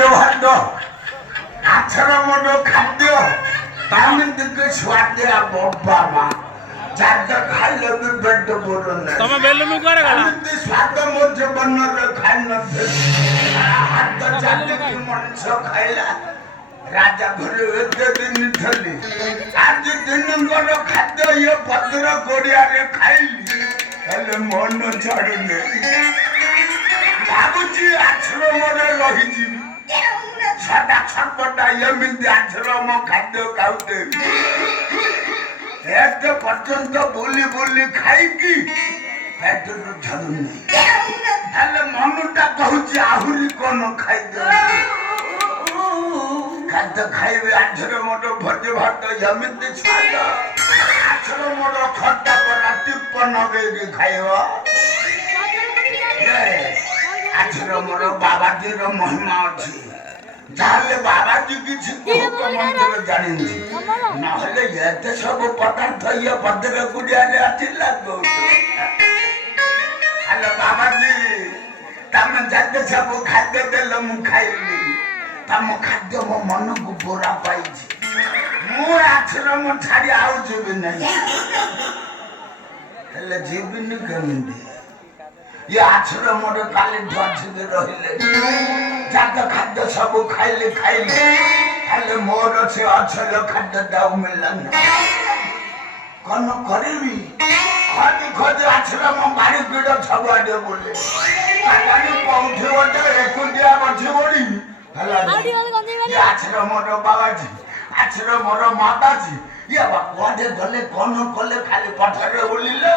ଭାତ ଆଛର ମୋଟ ଖାଦ୍ୟ ତାମିତିକେ ସ୍ୱାଦିଆ ବବା ମା ଯାଦ ଖାଇଲେ ବି ପେଟ ପୁରୁନି ତମେ ବେଲୁନୁ କୁଆଡେ ଗଲା ଏମିତି ସ୍ୱାଦ ମୋ ଜୀବନରେ ଖାଇନଥିଲି ହାତ ଚାଲିକି ମଣିଷ ଖାଇଲା ରାଜା ଘରେ ଏତେ ଦିନ ଥିଲି ଆଜି ଦିନଙ୍କର ଖାଦ୍ୟ ଇଏ ପତ୍ର କୋଡ଼ିଆରେ ଖାଇଲି ହେଲେ ମନ ଛାଡୁନି ଭାବୁଛି ଆଶ୍ରମରେ ରହିଯିବି ସଦା ସର୍ବଦା ଏମିତି ଆଶ୍ରମ ଖାଦ୍ୟ ଖାଉଦେବି ଏତେ ପର୍ଯ୍ୟନ୍ତ ବୁଲି ବୁଲି ଖାଇକି ପେଟରୁ ଛାଡୁନି ହେଲେ ମନଟା କହୁଛି ଆହୁରି କଣ ଖାଇଦେବି ଖାଦ୍ୟ ଖାଇବେ ଆଶ୍ରମର ଭୋଜି ଭାତ ଏମିତି ସ୍ୱାଦ ଆଶ୍ରମର ଖଟା ପରା ଟିପ ନଗେଇକି ଖାଇବ ଆଶ୍ରମର ବାବାଜୀର ମହିମା ଅଛି ଯାହେଲେ ବାବାଜୀ କିଛି ମନ୍ଦିର ଜାଣିଛି ନହେଲେ ଏତେ ସବୁ ପଦାର୍ଥ ଇଏ ପଦର ଗୁଡିଆରେ ଆସିଲା ହେଲେ ବାବାଜୀ ତମେ ଯେତେ ସବୁ ଖାଦ୍ୟ ଦେଲ ମୁଁ ଖାଇଲି ତମ ଖାଦ୍ୟ ମୋ ମନକୁ ପୁରା ପାଇଛି ମୁଁ ଆଶ୍ରମ ଛାଡି ଆଉ ଯିବି ନାହିଁ ହେଲେ ଯିବିନି କେମିତି ये आश्रम काली ध्वजि रहिले जात खाद्य सब खाइले खाइले हेले मोर से अछल खाद्य दाउ मिलन कौन करिबी खादी खोजे आश्रम बारी पीड़ छबुआडे बोले काटानी पौठे ओटे एकुटिया बछि बोली हला ये आश्रम बाबाजी आश्रम माताजी ये बापे गले कौन कले खाली पठरे बोलिले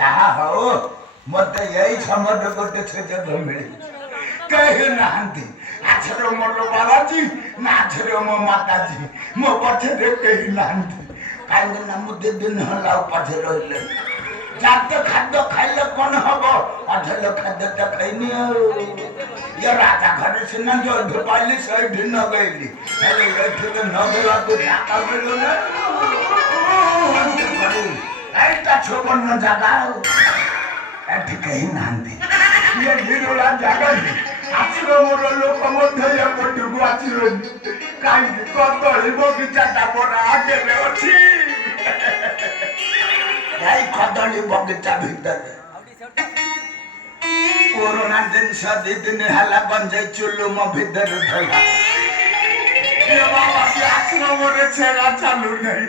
जहा हो मत यही समझ गोटे सुजोग मिले कहीं नहांती आछरे मोर बाबाजी ना आछरे मो माताजी मो पछे कहीं नहांती कहीं ना मुझे दिन हला पछे रहिले जाते खाद्य खाइले कौन हबो अधल खाद्य त खैनी ये राजा घर सिना जो पाली सही दिन गईली अरे एठे न गला तो जाता मिलो ना ऐटा छोबन जागा एठी कहीं नांदी ये ढिरोला जागा आश्रमर लोक मध्य ये पटुकु आछिरो काई कदली बगीचाटा बड़ा आगे में अछि याई कदली बगीचा भीतर कोरोना दिन से दिन हला गंजे चुल्लू म भीतर धला ये बाबा से आश्रमर छेला चालू नहीं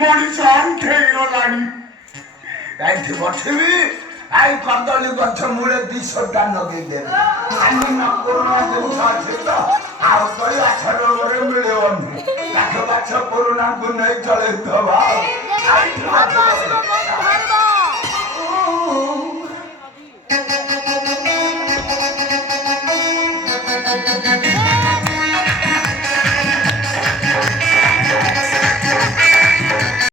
मଣିଷ ଆଣ୍ଠେଇ ଗଲାଣି ଏଇଠି ବସିବି ଆଇ କଦଳୀ ଗଛ ମୂଳେ 200ଟା ଲଗେଇଦେବି ଆମେ ନ ପୁରୁଣା ଜିନିଷ ଅଛି ତ ଆଉ ତଳି ଆଶ୍ରମରେ ମିଳିବନି କାଠ ବାଛ ପୁରୁଣାକୁ ନେଇ ଚଳେଇଦେବା